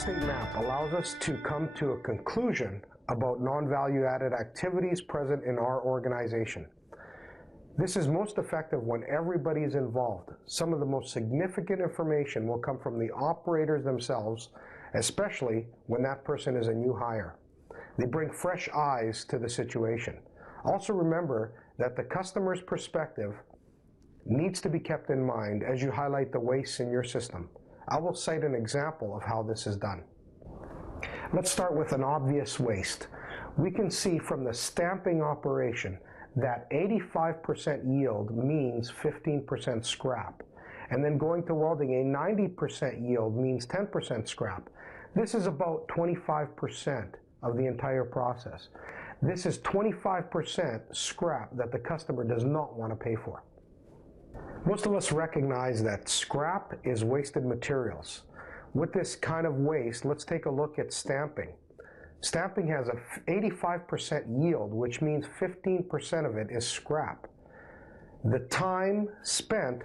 state map allows us to come to a conclusion about non-value added activities present in our organization. This is most effective when everybody is involved. Some of the most significant information will come from the operators themselves, especially when that person is a new hire. They bring fresh eyes to the situation. Also remember that the customer's perspective needs to be kept in mind as you highlight the wastes in your system. I will cite an example of how this is done. Let's start with an obvious waste. We can see from the stamping operation that 85% yield means 15% scrap. And then going to welding, a 90% yield means 10% scrap. This is about 25% of the entire process. This is 25% scrap that the customer does not want to pay for. Most of us recognize that scrap is wasted materials. With this kind of waste, let's take a look at stamping. Stamping has an 85% yield, which means 15% of it is scrap. The time spent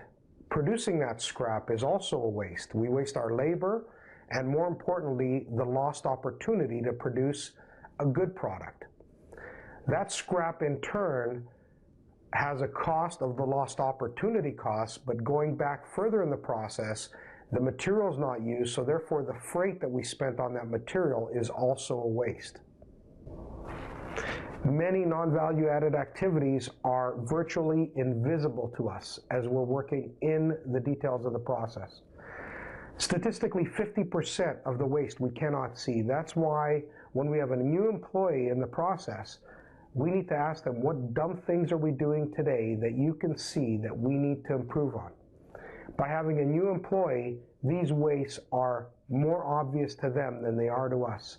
producing that scrap is also a waste. We waste our labor and, more importantly, the lost opportunity to produce a good product. That scrap in turn has a cost of the lost opportunity cost, but going back further in the process, the material is not used, so therefore the freight that we spent on that material is also a waste. Many non-value added activities are virtually invisible to us as we're working in the details of the process. Statistically, 50% of the waste we cannot see. That's why when we have a new employee in the process, we need to ask them, what dumb things are we doing today that you can see that we need to improve on? By having a new employee, these wastes are more obvious to them than they are to us.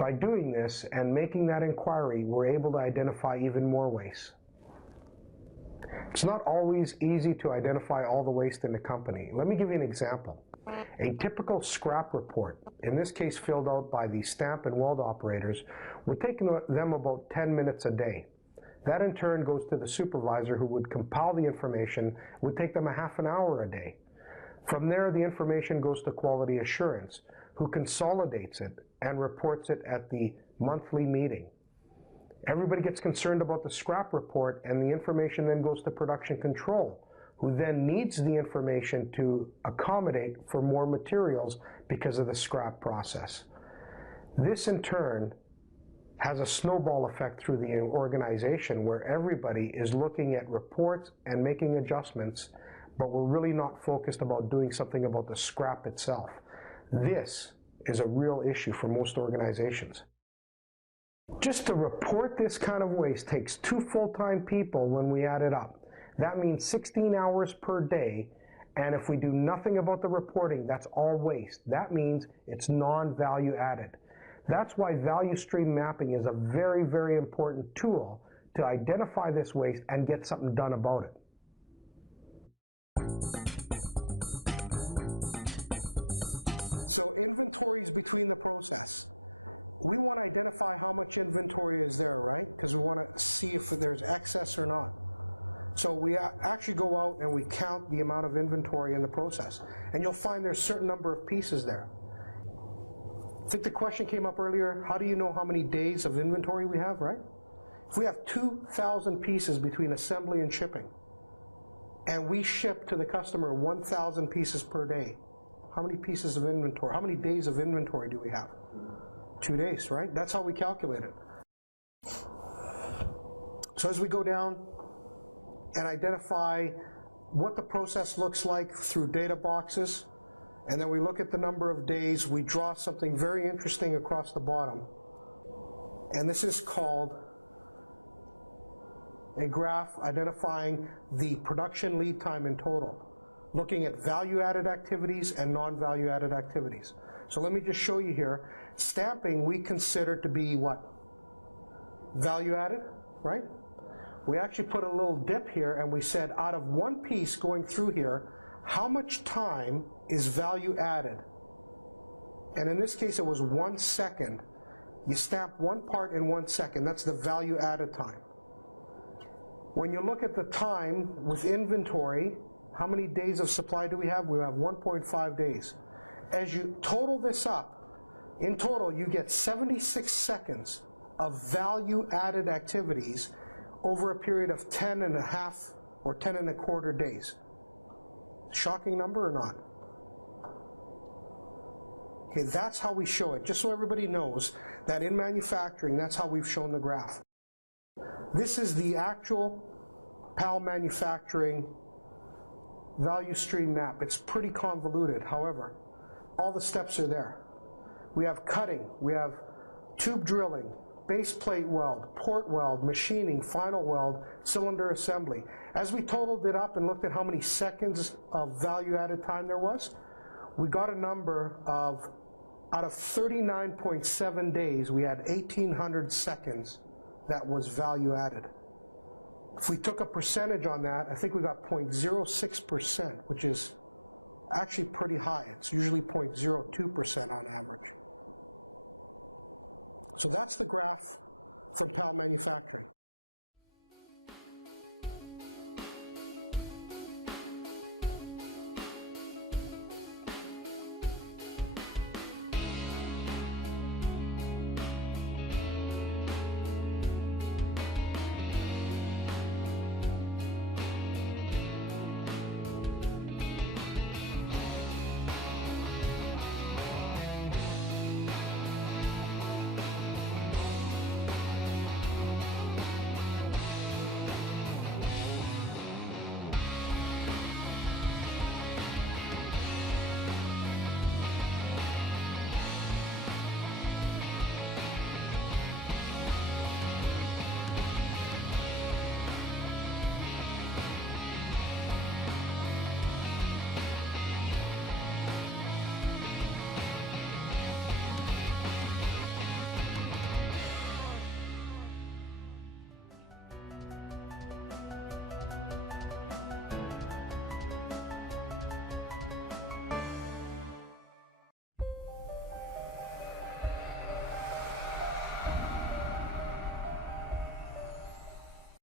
By doing this and making that inquiry, we're able to identify even more waste. It's not always easy to identify all the waste in the company. Let me give you an example. A typical scrap report, in this case filled out by the stamp and weld operators, would take them about 10 minutes a day. That in turn goes to the supervisor who would compile the information, would take them a half an hour a day. From there, the information goes to quality assurance, who consolidates it and reports it at the monthly meeting. Everybody gets concerned about the scrap report, and the information then goes to production control, who then needs the information to accommodate for more materials because of the scrap process. This in turn has a snowball effect through the organization where everybody is looking at reports and making adjustments, but we're really not focused about doing something about the scrap itself. This is a real issue for most organizations. Just to report this kind of waste takes 2 full-time people when we add it up. That means 16 hours per day, and if we do nothing about the reporting, that's all waste. That means it's non-value added. That's why value stream mapping is a very, very important tool to identify this waste and get something done about it. So inventories between the process. We want to identify how much inventory is there, right? Because we want to see if there's excess or not. So we actually go out and we count the amount of inventory in the process. And you'll find there's a certain number of pieces there. I think the question came up earlier, how do you know how many days of inventory we have, right? If we have 2,000 pieces between assembly and shipping, and we ship to the customer 1,000 pieces per day, how many pieces of inventory, how many days of inventory do we have? 2 days, right? That's how we calculate it. So as we go down and identify what the process looks like through data boxes, and then we look at the number of days, we draw something very interesting across the bottom. And this is called a graph identifying the production lead time in total, looking at value-added activities and non-value-added activities. So let me just show you here. Stamping we consider to be what? Value-added, right? We actually put a little dip here and we said out of one piece going through here, how much time is value added? And in this case it was 1 second. You stamp one part in 1 second. That's the value added time. When you look at the time with inventory, how many days of supply do we have? We have 1.5 days. As you total this up, In total, you get 76 seconds of value-added activities over a period of 10 and a half or 10 and a quarter days. Shocking number or not? Okay, that's how we show it, just so everybody knows that in manufacturing, that's how we've shown the graph. This is the actual PAL manufacturing value stream map. It's pretty convoluted, however, all the steps are there. We have cutting, we have tube drilling, base plate weld, port weld, machining, final weld, cylinder assembly. As we totaled it up and looked at how many seconds of value-added time there was, we got a number of, out of 39.7 days, we had 1,800 seconds that was value-added. If we took a percentage on that, I think we got 0.06%, which is actually pretty high. It's usually 0.02% on average. So that's the graph from PAL manufacturing.